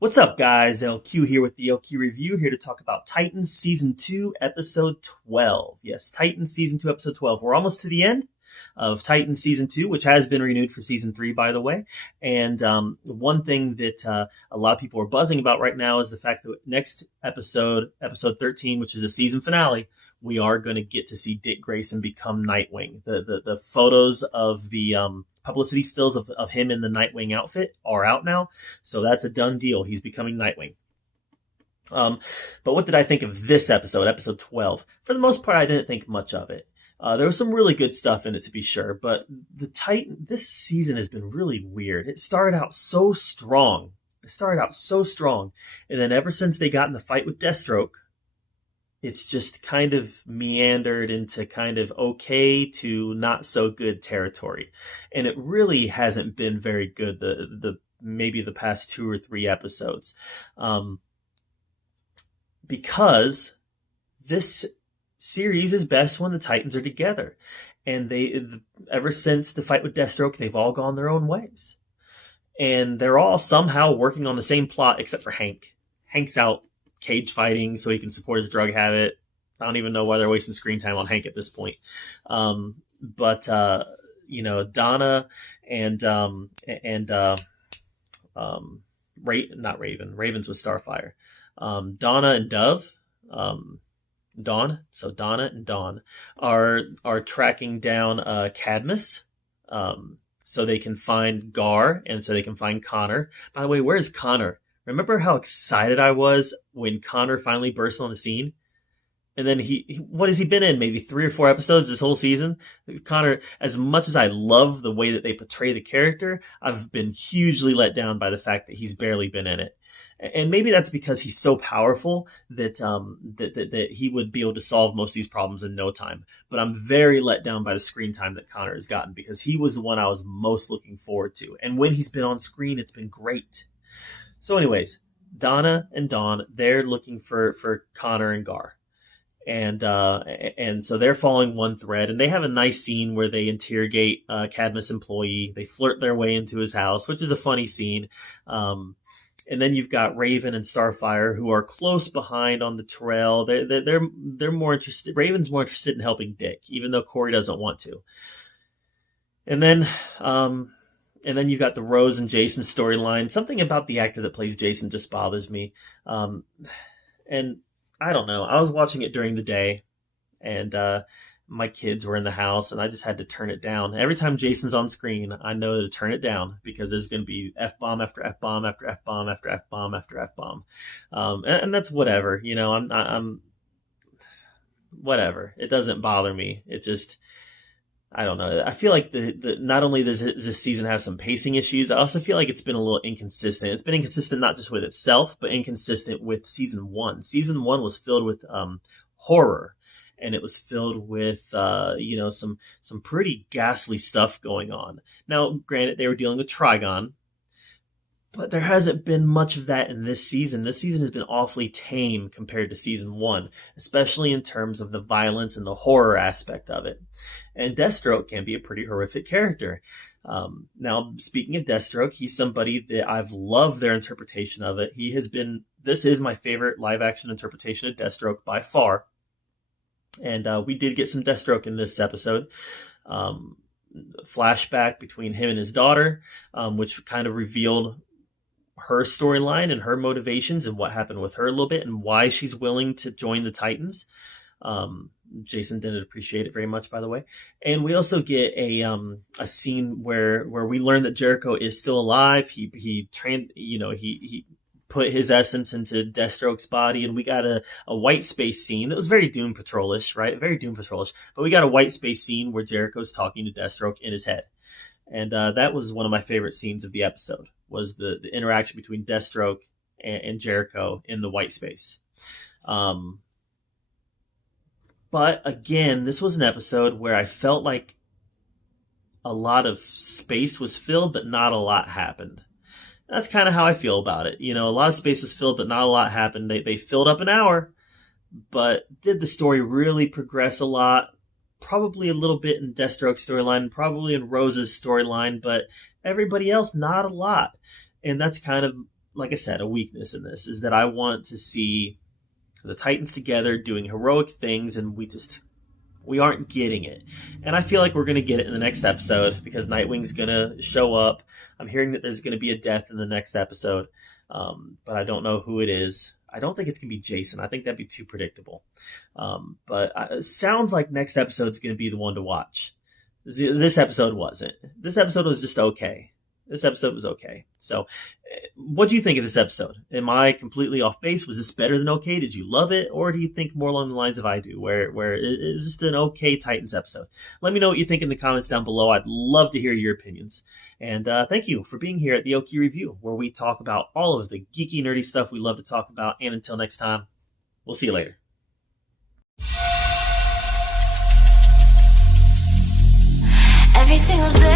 What's up, guys? LQ here with the LQ Review, here to talk about Titans Season 2, Episode 12. Yes, Titans Season 2, Episode 12. We're almost to the end of Titans Season 2, which has been renewed for Season 3, by the way. And one thing that a lot of people are buzzing about right now is the fact that next episode, Episode 13, which is the season finale, we are going to get to see Dick Grayson become Nightwing. The photos of the publicity stills of him in the Nightwing outfit are out now. So that's a done deal. He's becoming Nightwing. But what did I think of this episode, episode 12? For the most part, I didn't think much of it. There was some really good stuff in it, to be sure, but this season has been really weird. It started out so strong. And then ever since they got in the fight with Deathstroke, it's just kind of meandered into kind of okay to not so good territory. And it really hasn't been very good the maybe the past two or three episodes. Because this series is best when the Titans are together. And ever since the fight with Deathstroke, they've all gone their own ways. And they're all somehow working on the same plot except for Hank. Hank's out cage fighting so he can support his drug habit. I don't even know why they're wasting screen time on Hank at this point. But Donna and not Raven. Raven's with Starfire. Donna and Dove, Dawn. So Donna and Dawn are tracking down Cadmus, so they can find Gar and so they can find Connor. By the way, where is Connor? Remember how excited I was when Connor finally burst on the scene? And then what has he been in? Maybe 3 or 4 episodes this whole season? Connor, as much as I love the way that they portray the character, I've been hugely let down by the fact that he's barely been in it. And maybe that's because he's so powerful that he would be able to solve most of these problems in no time. But I'm very let down by the screen time that Connor has gotten because he was the one I was most looking forward to. And when he's been on screen, it's been great. So anyways, Donna and Dawn, they're looking for Connor and Gar. And so they're following one thread, and they have a nice scene where they interrogate a Cadmus employee. They flirt their way into his house, which is a funny scene. And then you've got Raven and Starfire, who are close behind on the trail. They're more interested. Raven's more interested in helping Dick, even though Corey doesn't want to. And then you've got the Rose and Jason storyline. Something about the actor that plays Jason just bothers me. And I don't know. I was watching it during the day, and my kids were in the house, and I just had to turn it down. Every time Jason's on screen, I know to turn it down because there's going to be F-bomb after F-bomb after F-bomb after F-bomb after F-bomb. And that's whatever. I'm whatever. It doesn't bother me. It just, I don't know. I feel like not only does this season have some pacing issues, I also feel like it's been a little inconsistent. It's been inconsistent not just with itself, but inconsistent with season 1. Season 1 was filled with horror, and it was filled with some pretty ghastly stuff going on. Now, granted, they were dealing with Trigon, but there hasn't been much of that in this season. This season has been awfully tame compared to season 1, especially in terms of the violence and the horror aspect of it. And Deathstroke can be a pretty horrific character. Now, speaking of Deathstroke, he's somebody that I've loved their interpretation of it. This is my favorite live action interpretation of Deathstroke by far. And we did get some Deathstroke in this episode. Flashback between him and his daughter, which kind of revealed her storyline and her motivations and what happened with her a little bit and why she's willing to join the Titans. Jason didn't appreciate it very much, by the way. And we also get a scene where we learn that Jericho is still alive. He put his essence into Deathstroke's body, and we got a white space scene that was very Doom Patrol-ish, right? Very Doom Patrol-ish. But we got a white space scene where Jericho's talking to Deathstroke in his head. And that was one of my favorite scenes of the episode, was the interaction between Deathstroke and Jericho in the white space. But again, this was an episode where I felt like a lot of space was filled, but not a lot happened. That's kind of how I feel about it. A lot of space was filled, but not a lot happened. They filled up an hour, but did the story really progress a lot? Probably a little bit in Deathstroke's storyline, probably in Rose's storyline, but everybody else, not a lot. And that's kind of like I said, a weakness in this is that I want to see the Titans together doing heroic things, and we aren't getting it. And I feel like we're going to get it in the next episode because Nightwing's going to show up. I'm hearing that there's going to be a death in the next episode, but I don't know who it is. I don't think it's going to be Jason. I think that'd be too predictable. But it sounds like next episode's going to be the one to watch. This episode wasn't. This episode was just okay. This episode was okay. So, what do you think of this episode? Am I completely off base? Was this better than okay? Did you love it? Or do you think more along the lines of I do, where it's just an okay Titans episode? Let me know what you think in the comments down below. I'd love to hear your opinions. And thank you for being here at the Oki Review, where we talk about all of the geeky, nerdy stuff we love to talk about. And until next time, we'll see you later. Every single day